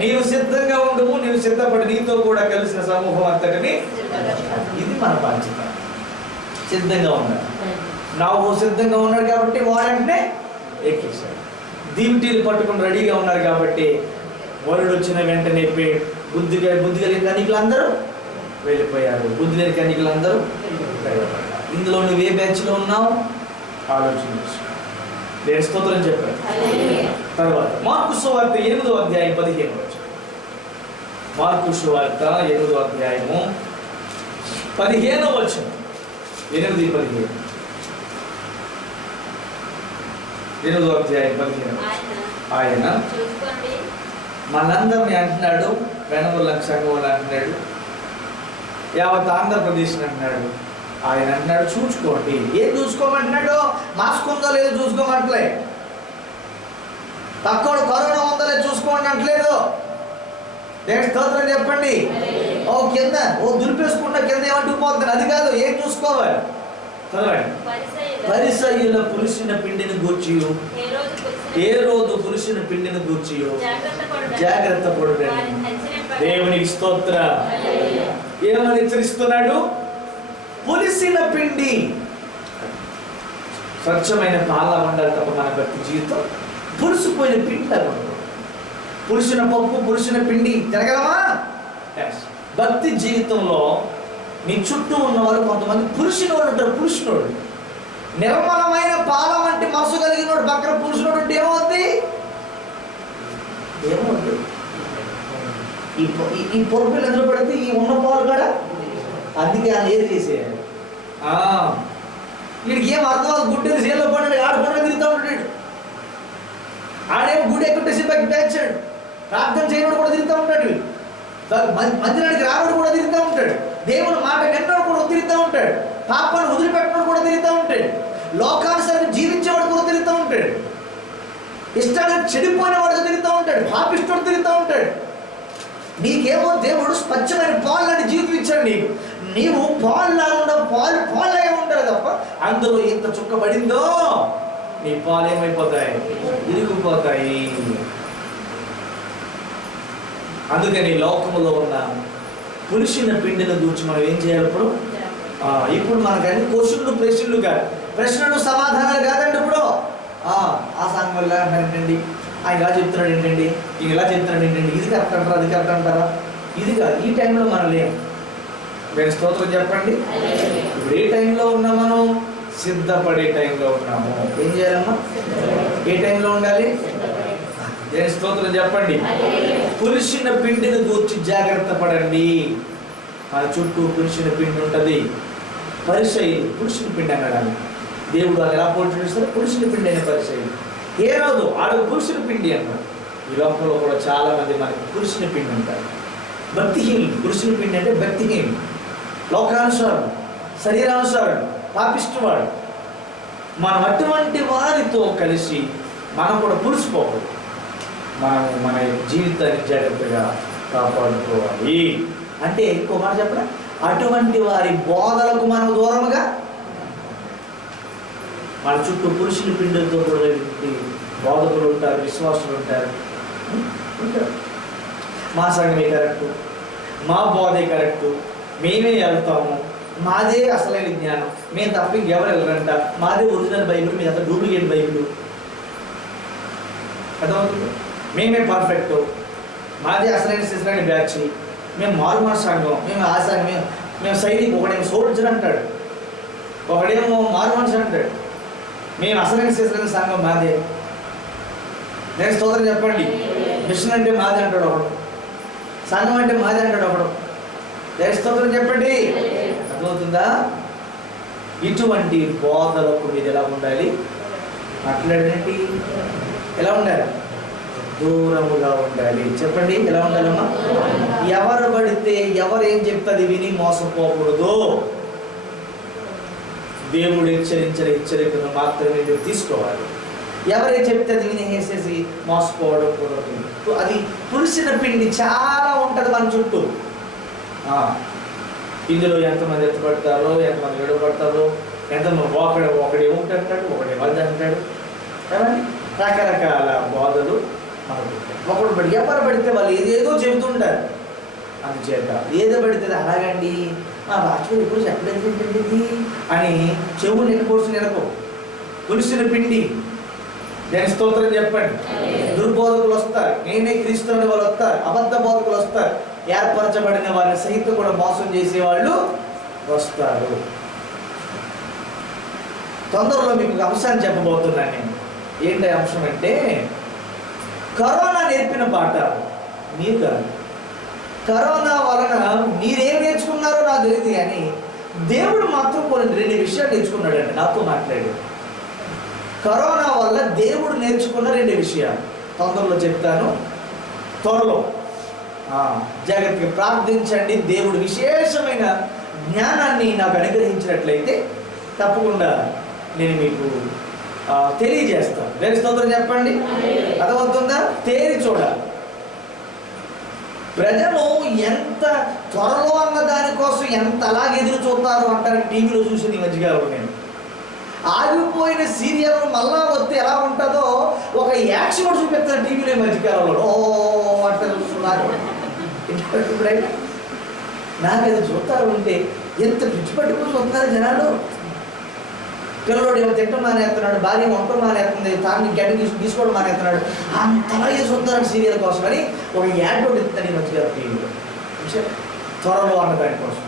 నీవు సిద్ధంగా ఉండము, నీవు సిద్ధపడి నీతో కూడా కలిసిన సమూహం అంతటిని. ఇది మన బాధ్యత. సిద్ధంగా ఉన్నాడు. నావు సిద్ధంగా ఉన్నాడు కాబట్టి వాడంటే ఎక్కేశాడు. దీవిటీలు పట్టుకుని రెడీగా ఉన్నారు కాబట్టి వరుడు వచ్చిన వెంటనే బుద్ధి కలిగిన కన్యకులందరూ వెళ్ళిపోయారు. బుద్ధి లేని కన్యకులందరూ ఇందులో నువ్వు ఏ బ్యాచ్లో ఉన్నావు ఆలోచించు. నేను స్తోత్రం చెప్పాను. తర్వాత మార్కు సువార్త 8వ అధ్యాయం 15వ వచనం. మార్కు సువార్త 8వ అధ్యాయము 15వ వచనం. 8:15. 8వ అధ్యాయం 15. ఆయన మనందరినీ అంటున్నాడు, వెనమూల సంఘం అంటున్నాడు, యావత్ ఆంధ్రప్రదేశ్ అంటున్నాడు. ఆయన అంటున్నాడు చూసుకోండి. ఏం చూసుకోమంటున్నాడు? మాస్క్ ఉందో లేదో చూసుకోమంటలే. తక్కువ కరోనా ఉందో లేదో చూసుకోండి అంటలేదు. దేవుని స్తోత్రం చెప్పండి. కింద దులిపేసుకుంటా కింద ఏమంటుకుపోతుంది అది కాదు. ఏం చూసుకోవాలి? చదవండి. పరిసయ్యుల పులిసిన పిండిని గూర్చియు, ఏ రోజు పులిసిన పిండిని గూర్చియు జాగ్రత్త పడుడండి. దేవునికి స్తోత్ర. ఏమని హెచ్చరిస్తున్నాడు? పులిసిన పిండి. స్వచ్ఛమైన పాల ఉండాలి తప్ప మన భక్తి జీవితం పులిసిపోయిన పిండి అలా ఉండదు. పులిసిన పప్పు, పులిసిన పిండి తినగలమా? భక్తి జీవితంలో నీ చుట్టూ ఉన్న వాళ్ళు కొంతమంది పురుషునోడు ఉంటారు. పురుషునోడు నిర్మలమైన పాల వంటి మనసు కలిగినోడు పక్కన పురుషునోడు ఉంటే ఏమవుద్ది? ఈ పొరుపులు ఎదురు పెడితే ఈ ఉన్న పాలు కూడా అందుకే ఆయన ఏది చేసేయాలి. వీడికి ఏం అర్థం అవుతుంది? గుడ్డేది సేల్లో పడ్డాడు, ఆడుకుండా తిరుగుతూ ఉంటాడు. ఆడేమో గుడి ఎక్కుంటే సిబ్బంది పేర్చాడు. ప్రార్థన చేయడం కూడా తిరుగుతూ ఉంటాడు. మందిరానికి రావడం కూడా తిరుగుతూ ఉంటాడు. దేవుని మాట విన్నవాడు కూడా తిరుగుతూ ఉంటాడు. పాపాన్ని వదిలిపెట్టడం కూడా తిరుగుతూ ఉంటాడు. లోకానుసారం జీవించేవాడు కూడా తిరుగుతూ ఉంటాడు. ఇష్టాన్ని చెడిపోయిన వాడితో తిరుగుతూ ఉంటాడు. పాపిష్టోడు తిరుగుతూ ఉంటాడు. నీకేమో దేవుడు స్వచ్ఛమైన పాలు లాంటి జీవితం ఇచ్చాడు నీకు. నీవు పాలు లాగా ఉండవు, పాలే ఉంటారు తప్ప అందులో ఎంత చుక్క పడిందో నీ పాలు ఏమైపోతాయి? ఇరిగిపోతాయి. అందుకని లోకములో ఉన్న పులిసిన పిండిని గూర్చి మనం ఏం చేయాలి? ఇప్పుడు మనకన్నీ క్వశ్చన్లు ప్రశ్నలు కాదు, ప్రశ్నలు సమాధానాలు కాదండి. ఇప్పుడు ఆ సంఘం వల్ల ఏంటండి, ఆయన ఇలా చెప్తున్నాడు ఏంటండి, ఇంక ఇలా చెప్తున్నాడు ఏంటండి, ఇది కరెక్ట్ అంటారా, అది కరెక్ట్ అంటారా? ఇది కాదు. ఈ టైంలో మనం లేము. నేను స్తోత్రం చెప్పండి. ఇప్పుడు ఏ టైంలో ఉన్నాం? మనం సిద్ధపడే టైంలో ఉన్నాము. ఏం చేయాలమ్మా? ఏ టైంలో ఉండాలి? నేను స్తోత్రం చెప్పండి. పులిసిన పిండిని గూర్చి జాగ్రత్త పడండి. మన చుట్టూ పులిసిన పిండి ఉంటుంది. పరిసయ్యులు పులిసిన పిండి అనడాలి. దేవుడు అది ఎలా పోల్చేస్తారు? పులిసిన పిండి అనే పరిసయ్యులు. ఏ రోజు ఆడు పురుషుల పిండి అన్నారు. ఈ లోకంలో కూడా చాలా మంది మనకి పురుషుని పిండి ఉంటారు. భక్తిహీనులు. పురుషుని పిండి అంటే భక్తిహీనులు, లోకానుసారులు, శరీరానుసారులు, పాపిష్టివాడు. మనం అటువంటి వారితో కలిసి మనం కూడా పులిసిపోకూడదు. మనం మన జీవితాన్ని జాగ్రత్తగా కాపాడుకోవాలి. అంటే ఇంకో మాట చెప్పరా, అటువంటి వారి బోధలకు మనం దూరముగా. మన చుట్టూ పురుషుని పిండితో కూడా బోధకులు ఉంటారు, విశ్వాసులు ఉంటారు. మా సంఘమే కరెక్టు, మా బోధే కరెక్టు, మేమే వెళ్తాము, మాదే అసలైన జ్ఞానం, మేము తప్ప ఇంకెవరు వెళ్ళరంట, మాదే ఒరిజినల్ బైబిల్, మీదంతా డూప్లికేట్ బైబిల్. అర్థమవుతుంది? మేమే పర్ఫెక్టు, మాదే అసలైన సిసలైన బ్యాచ్, మేము మారుమన సంఘం, మేము ఆ సంఘం, మేము సైనిక్. ఒకడేమో సోల్జర్ అంటాడు, ఒకడేమో మారుమనిషి అంటాడు. మేము అసలైన సిసలైన సంఘం మాదే. నేను స్తోత్రం చెప్పండి. మిషన్ అంటే మాదే అంటాడు ఒకడు, సంఘం అంటే మాదే అంటాడు ఒకడు. నేను స్తోత్రం చెప్పండి. అర్థమవుతుందా? ఇటువంటి బోధలకు మీరు ఎలా ఉండాలి? మాట్లాడేంటి? ఎలా ఉండాలి? దూరముగా ఉండాలి. చెప్పండి, ఎలా ఉండాలమ్మా? ఎవరు పడితే ఎవరు ఏం చెప్తుంది విని మోసపోకూడదు. దేవుడు హెచ్చరించిన హెచ్చరికను మాత్రమే మీరు తీసుకోవాలి. ఎవరే చెప్తే అది విని వేసేసి మోసపోవడం కుదరదు. అది పులిసిన పిండి చాలా ఉంటుంది మన చుట్టూ. ఇందులో ఎంతమంది ఎత్తపడతారో, ఎంతమంది విడబడతారో, ఎంతమంది ఒకడు ఏముంటాడు, ఒకడు ఎవరిది అంటాడు. రకరకాల బోధలు మనకు. ఒకడు పడి ఎవరు పడితే వాళ్ళు ఏదేదో చెబుతుంటారు. అందుచేత ఏదో పడితే అలాగండి, మా బాధ్యత ఎప్పుడు చెప్పలేదు ఏంటండి అని చెవులు నెట్టుకోవచ్చు. నెలకు పులిసిన పిండి. దాని స్తోత్రం చెప్పండి. దుర్బోధకులు వస్తారు, నేనే క్రీస్తు అనే వాళ్ళు వస్తారు, అబద్ధ బోధకులు వస్తారు, ఏర్పరచబడిన వారిని సహితం కూడా మోసం చేసేవాళ్ళు వస్తారు. తొందరలో మీకు అంశాన్ని చెప్పబోతున్నాను నేను. ఏంటి అంశం అంటే, కరోనా నేర్పిన పాఠాలు మీరు కాదు. కరోనా వలన మీరేం నేర్చుకున్నారో నాకు తెలియదు, కానీ దేవుడు మాత్రం కొన్ని 2 విషయాలు నేర్చుకున్నాడండి. నాతో మాట్లాడాడు. కరోనా వల్ల దేవుడు నేర్చుకున్న 2 విషయాలు తొందరలో చెప్తాను. త్వరలో జాగ్రత్తగా ప్రార్థించండి. దేవుడు విశేషమైన జ్ఞానాన్ని నాకు అనుగ్రహించినట్లయితే తప్పకుండా నేను మీకు తెలియజేస్తాను. వేరే స్తోత్రం చెప్పండి. అర్థమవుతుందా? తేరి చూడాలి. ప్రజలు ఎంత త్వరలో అన్న దానికోసం ఎంత అలాగే ఎదురు చూస్తారు అంటారు. టీవీలో చూసిన ఈ మధ్యకాలంలో నేను ఆగిపోయిన సీరియల్ మళ్ళా వస్తే ఎలా ఉంటుందో ఒక యాక్షన్ కూడా చూపిస్తారు టీవీలో ఈ మధ్యకాలంలో. అంటే చూస్తున్నారు. ఇప్పుడైనా నాకు అది చూస్తారు ఉంటే ఎంత పిచ్చి పట్టుకుని చూస్తున్నారు జనాలు. పిల్లడు ఏమో తింటం మానేస్తున్నాడు, భార్య వంట మానేస్తుంది, తాన్ని గడ్డి తీసుకోవడం మానేస్తున్నాడు. అంతలాగే చూస్తున్నాడు సీరియల్ కోసం అని ఒక యాడ్ కూడా ఇస్తాను ఈ మధ్యకాలం టీవీలో. త్వరలో అన్న దానికోసం.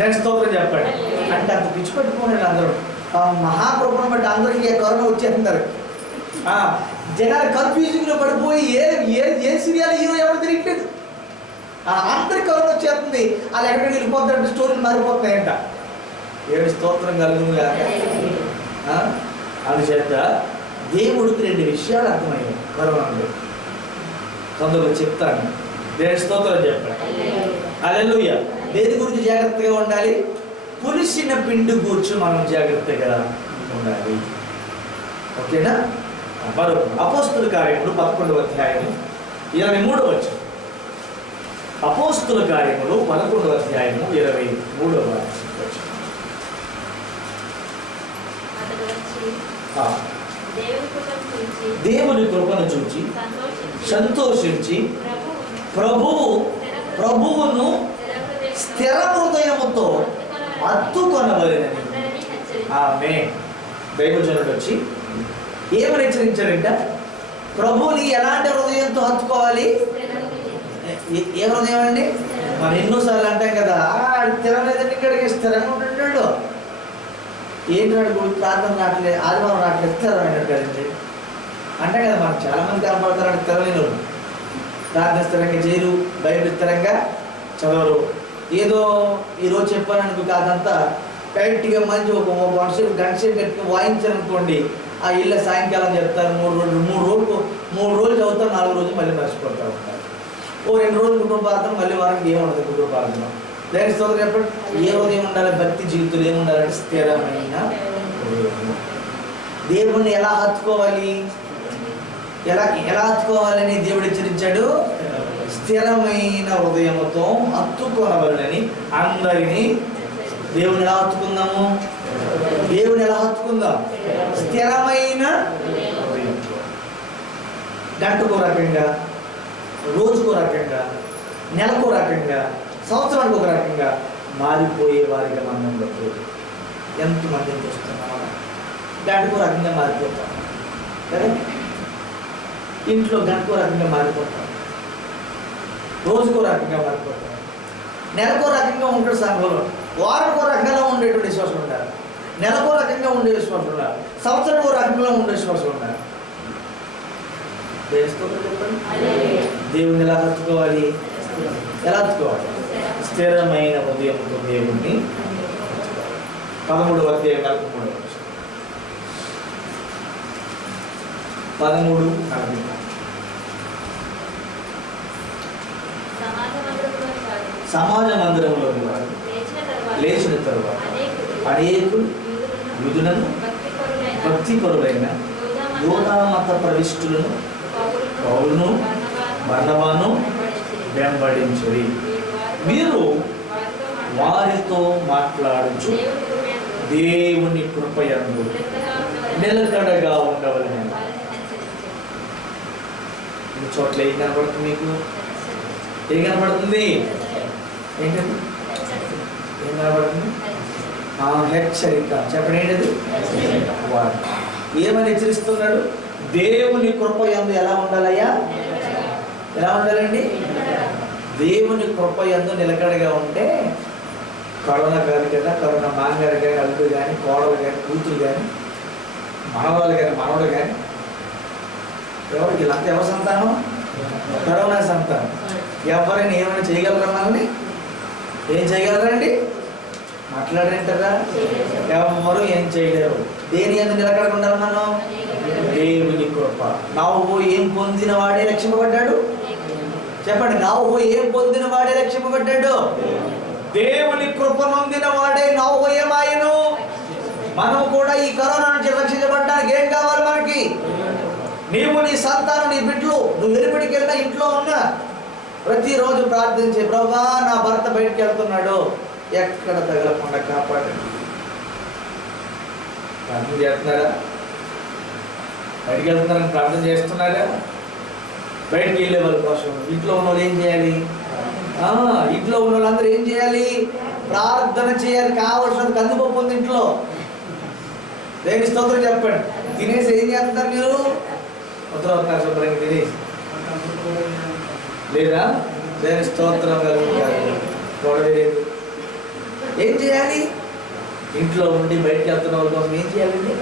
నెక్స్ట్ స్తోత్రం చెప్పండి. అంటే అంత పిచ్చి పట్టుకున్నాడు అందరూ. మహాప్రభుని బట్టి అందరికీ కరోనా వచ్చేస్తున్నారు. జనాలు కన్ఫ్యూజింగ్లో పడిపోయి ఏ సీరియల్ హీరో ఎవరు తెలియట్లేదు. అందరికి కరోనా వచ్చేస్తుంది. వాళ్ళు ఎక్కడికి వెళ్ళిపోతారంటే స్టోరీలు మారిపోతున్నాయంట. ఏడు స్తోత్రం కలుగుగా. అందుచేత దేవుడికి 2 విషయాలు అర్థమయ్యాయి కరోనాలో. తొందరగా చెప్తాను. దేవుడి స్తోత్రం చెప్పండి. హల్లెలూయా. దేని గురించి జాగ్రత్తగా ఉండాలి? పులిసిన పిండి గురించి మనం జాగ్రత్తగా ఉండాలి. ఓకేనా? మరొక అపోస్తుల కార్యములు 11వ అధ్యాయము 23వ వచనం. అపోస్తుల కార్యములు 11వ అధ్యాయము 23వ వచనం. దేవుని కృపను చూచి సంతోషించి ప్రభువును స్థిర హృదయముతో హత్తుకొనవలెనని. ఆమేన్. దైవజనుడు వచ్చి ఏమని హెచ్చరించాడంట? ప్రభువుని ఎలాంటి హృదయంతో హత్తుకోవాలి? ఏ హృదయం అండి? మనం ఎన్నోసార్లు అంటాం కదా, స్థిరం లేదండి, ఇక్కడికి స్థిరంగా ఉంటున్నాడు. ఏంటంటే ప్రార్థన రావట్లేదు, ఆదివారం రావట్లేదు, స్థిరమైనట్టు కదండి అంటే కదా. మనకు చాలామంది కనపడతారంటే స్థిరమైన ప్రార్థన స్థిరంగా చేయరు, బైబిల్ స్థిరంగా చదవరు. ఏదో ఈరోజు చెప్పాలనుకో కాదంతా టైట్గా మంచి ఒక గంట సేపు పెట్టి వాయించారనుకోండి, ఆ ఇళ్ళ సాయంకాలం చెప్తారు, 3 రోజులు చదువుతారు, 4 రోజులు మళ్ళీ మర్చిపోతూ ఉంటారు. ఓ 2 రోజులు కుటుంబ ప్రార్థన, మళ్ళీ వారానికి ఏముండదు కుటుంబ ప్రార్థన. దేవుని స్తోత్రం చెప్పండి. ఏ హృదయం ఉండాలి? భక్తి జీవితంలో ఏముండాలంటే స్థిరమైన హృదయం. దేవుణ్ణి ఎలా హత్తుకోవాలి, ఎలా హత్తుకోవాలని దేవుడు హెచ్చరించాడు? స్థిరమైన హృదయముతో హత్తుకోవాలని. అందరినీ దేవుని ఎలా హత్తుకుందాము? దేవుని ఎలా హత్తుకుందాం? స్థిరమైన హృదయంతో. గంటకో రకంగా, రోజుకో రకంగా, నెలకో రకంగా, సంవత్సరానికి ఒక రకంగా మారిపోయే వారిగా మనం ఎంతమందిని చూస్తున్నాం. గంటకో రకంగా మారిపోతాం కదా. ఇంట్లో గంటకో రకంగా మారిపోతాం, రోజుకో రకంగా మారిపోతాం, నెలకో రకంగా ఉంటాడు సంఘంలో, వారంకో రకంగా ఉండేటువంటి విశ్వాసం ఉండాలి, నెలకో రకంగా ఉండే విశ్వాసం ఉండాలి, సంవత్సరంకో రకంగా ఉండే విశ్వాసం ఉండాలి. దేవుని ఎలా హత్తుకోవాలి? ఎలా హత్తుకోవాలి? స్థిరమైన హృదయంతో దేవుణ్ణి. 13వ అధ్యాయం 43వ వచనం. 13:40. సమాజ మందిరంలోని వారు లేచిన తరువాత అనేకులు యూదులను భక్తిపరులైన యూదా మత ప్రవిష్టులను పౌలును బర్నబాను వెంబడించిరి. మీరు వారితో మాట్లాడుచు దేవుని కృపయందు నిలకడగా ఉండవలెను. ఈ చోట్ల ఏం కనపడుతుంది మీకు? ఏం కనపడుతుంది? ఏంటండి? ఏం కనపడుతుంది? హెచ్చరిక. చెప్పండి, ఏంటది? వాడు ఏమని హెచ్చరిస్తున్నాడు? దేవుని కృపయందు ఎలా ఉండాలయ్యా? ఎలా ఉండాలండి? దేవుని కృపయందు నిలకడగా ఉంటే కరోనా కాదు కదా, కరోనా మాంగారు కానీ, అల్లుడు కానీ, కోడలు కానీ, కూతురు కానీ, మనవాళ్ళు కానీ, మనవడు కానీ, ఎవరికి వీళ్ళంతా ఎవరి సంతానం? కరోనా సంతానం. ఎవరైనా ఏమైనా చేయగలరా? మనల్ని ఏం చేయగలరండి? మాట్లాడేంటారా? ఎవరు ఏం చేయలేరు. దేని ఎందుకు నిలకడకుండా మనం? దేవుని కృప. నావు ఏం పొందిన వాడే రక్షింపబడ్డాడు? చెప్పండి, నావు ఏం పొందిన వాడే రక్షింపబడ్డాడు? దేవుని కృప నొందిన వాడే నావు ఏమాయను. మనం కూడా ఈ కరోనా నుంచి రక్షించబడ్డానికి ఏం కావాలి మనకి? నీవు, నీ సంతానం, నీ బిడ్డలు, నువ్వు వెలుపడికి వెళ్ళినా ఇంట్లో ఉన్నా ప్రతిరోజు ప్రార్థించే, ప్రభువా నా భర్త బయటికి వెళ్తున్నాడు, ఎక్కడ తగలకుండా కాపాడండి. ప్రార్థన చేస్తున్నారా? బయటికి వెళ్తున్నారని ప్రార్థన చేస్తున్నారా? బయటికి వెళ్ళే వాళ్ళ కోసం ఇంట్లో ఉన్న వాళ్ళు ఏం చేయాలి? ఇంట్లో ఉన్న వాళ్ళందరూ ఏం చేయాలి? ప్రార్థన చేయాలి. కావలసిన కందిపప్పు ఉంది ఇంట్లో, దేవుని స్తోత్రం చెప్పండి. తినేసి ఏం చేస్తున్నారు మీరు? ఉత్తరవస్తారు శుభ్రంగా తినేసి లేదా? దేవుని స్తోత్రం కలుగుతుంది. ఏం చేయాలి? ఇంట్లో ఉండి బయటకు వెళ్తున్న వాళ్ళ కోసం ఏం చేయాలండి?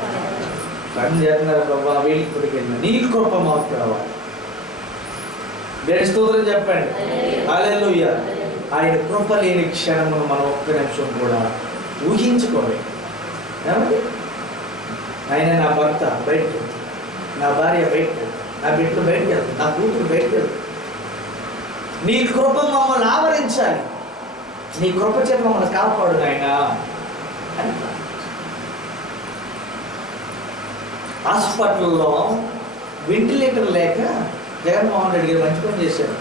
పని చేస్తున్నారు. ప్రభా వీళ్ళకి కొడుకెళ్ళిన నీ కృప మాకు కావాలి. దేవుని స్తోత్రం చెప్పండి. హల్లెలూయా. ఆయన కృప లేని క్షణమును మనం ఒక్క నిమిషం కూడా ఊహించుకోవాలి. ఆయన నా భర్త బయటకు వెళ్తుంది, నా భార్య బయటకు వెళ్తుంది, నా బిడ్డలు బయటకు వెళ్తుంది, నా కూతురు బయటకు వెళ్తుంది. నీ కృప మమ్మల్ని ఆవరించాలి, నీ కృప చేత మమ్మల్ని కాపాడు నాయనా అని. హాస్పిటల్లో వెంటిలేటర్ లేక జగన్మోహన్ రెడ్డి గారు మంచి పని చేశారు.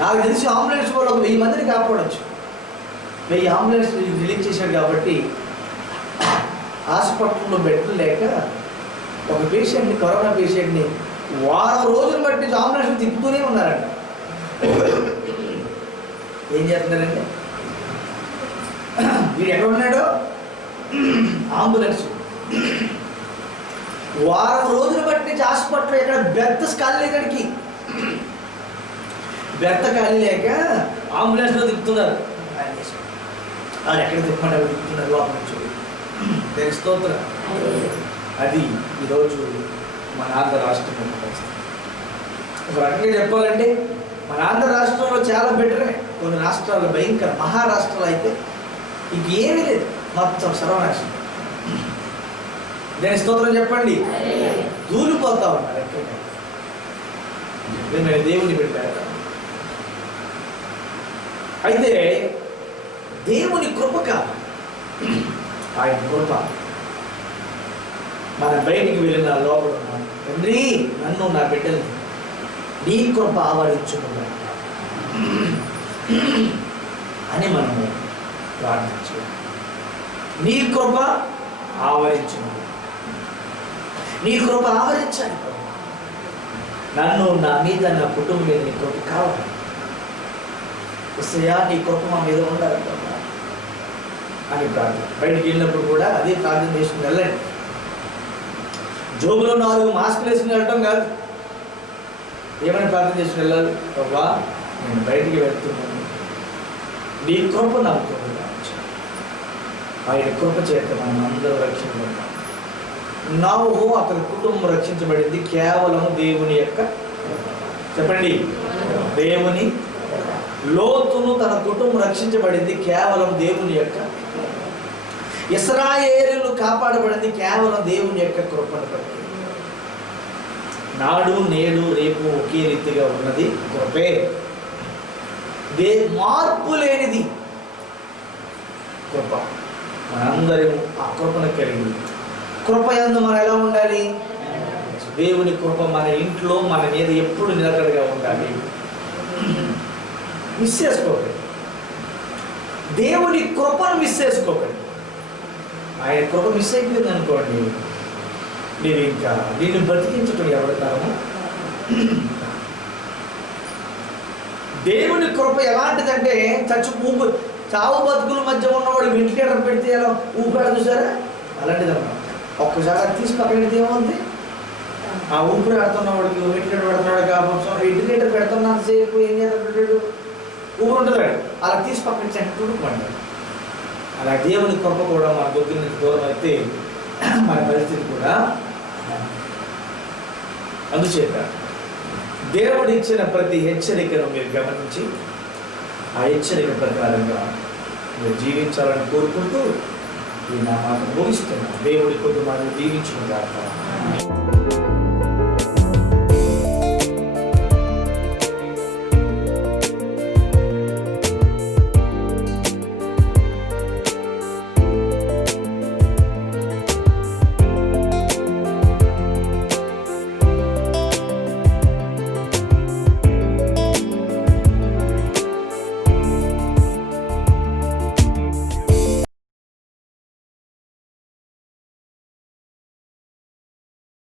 నాకు తెలిసి అంబులెన్స్ కూడా 1000 మందిని కాపాడవచ్చు. 1000 అంబులెన్స్ రిలీజ్ చేశాడు కాబట్టి హాస్పిటల్లో బెడ్లు లేక ఒక పేషెంట్ని, కరోనా పేషెంట్ని వారం రోజులు బట్టి అంబులెన్స్ తిప్పుతూనే ఉన్నారంట. ఏం చేస్తున్నారంటే, వీడు ఎక్కడ ఉన్నాడో అంబులెన్స్ వారం రోజులు బట్టి హాస్పిటల్ ఎక్కడ బెర్త్ ఖాళీ లేకడికి బెర్త్ ఖాళీ లేక అంబులెన్స్లో తిప్పుతున్నారు. అది ఎక్కడ తిప్పమంటే తిప్పుతున్నారు లోపల నుంచి. దాని స్తోత్రం. అది ఈరోజు మన ఆంధ్ర రాష్ట్రం పరిస్థితి. ఒక రకంగా చెప్పాలంటే మన ఆంధ్ర రాష్ట్రంలో చాలా బెటరే. కొన్ని రాష్ట్రాలు భయంకర, మహారాష్ట్రాలు అయితే ఇంకేమీ లేదు, మొత్తం సర్వనాశనం. దాని స్తోత్రం చెప్పండి. దూరిపోతా ఉన్నారు ఎక్కడ. నేను దేవుని పెట్టారు. అయితే దేవుని కృప కాదు, ఆయన కృప. మన బయటికి వెళ్ళిన లోపల ఉన్నాం, తండ్రి నన్ను నా బిడ్డల్ని నీ కృప ఆవరించుకున్నా అని మనము ప్రార్థించాలి. నీ కృప ఆవరించుకున్నా, నీ కృప ఆవరించాలి. నన్ను, నా మీద, నా కుటుంబం మీద నీ కృప కావాలి. వస్తాయా నీ కృప మా మీద ఉండాలి అని ప్రార్థన. బయటికి వెళ్ళినప్పుడు కూడా అదే ప్రార్థన చేసుకుని వెళ్ళండి. జోబులో 4 మాస్కులు వేసుకుని వెళ్ళటం కాదు. ఏమైనా ప్రార్థన చేసుకుని వెళ్ళాలి. బాబా నేను బయటికి వెళ్తున్నాను, నీ కృప నాకు ఆయన కృప చేత మనం అందరూ రక్షించబడ్డాం. నోవహు అతని కుటుంబం రక్షించబడింది కేవలం దేవుని యొక్క, చెప్పండి, దేవుని. లోతును తన కుటుంబం రక్షించబడింది కేవలం దేవుని యొక్క. ఇశ్రాయేలీయులు కాపాడబడింది కేవలం దేవుని యొక్క కృపను బట్టి. నాడు నేడు రేపు ఒకే రీతిగా ఉన్నది కృపే, మార్పు లేనిది కృప. మనందరం ఆ కృపను కలిగి, కృప యందు మనం ఎలా ఉండాలి? దేవుని కృప మన ఇంట్లో మన మీద ఎప్పుడు నిలకడగా ఉండాలి. మిస్ చేసుకోకండి, దేవుని కృపను మిస్ చేసుకోకండి. ఆయన కృప మిస్ అయిపోయింది అనుకోండి, మీరు ఇంకా దీన్ని బ్రతికించటం ఎవరి తరము? దేవుని కృప ఎలాంటిదంటే చావు బతుకుల మధ్య ఉన్నవాడు వెంటిలేటర్ పెడితే ఎలా ఊపిరి చూసారా? అలాంటిదమ్మా. ఒక్కసారి తీసి పక్కనది ఏముంది? ఆ ఊపిరి ఆడుతున్నవాడికి వెంటిలేటర్ పెడుతున్నాడు కాబట్టి వెంటిలేటర్ పెడుతున్నాను సేపు ఏం చేస్తాడు? ఊరు ఉంటుంది, అలా తీసి పక్కన చెట్టుకుంటాడు. అలా దేవుని కృప కూడా మన దగ్గర నుంచి దూరం అయితే మన పరిస్థితి కూడా. అందుచేత దేవుడు ఇచ్చిన ప్రతి హెచ్చరికను మీరు గమనించి ఆ హెచ్చరిక ప్రకారంగా మీరు జీవించాలని కోరుకుంటూ ఈ నా మాట ముగిస్తున్నాను. దేవుడి కుటుంబాన్ని దీవించుకుంటారు.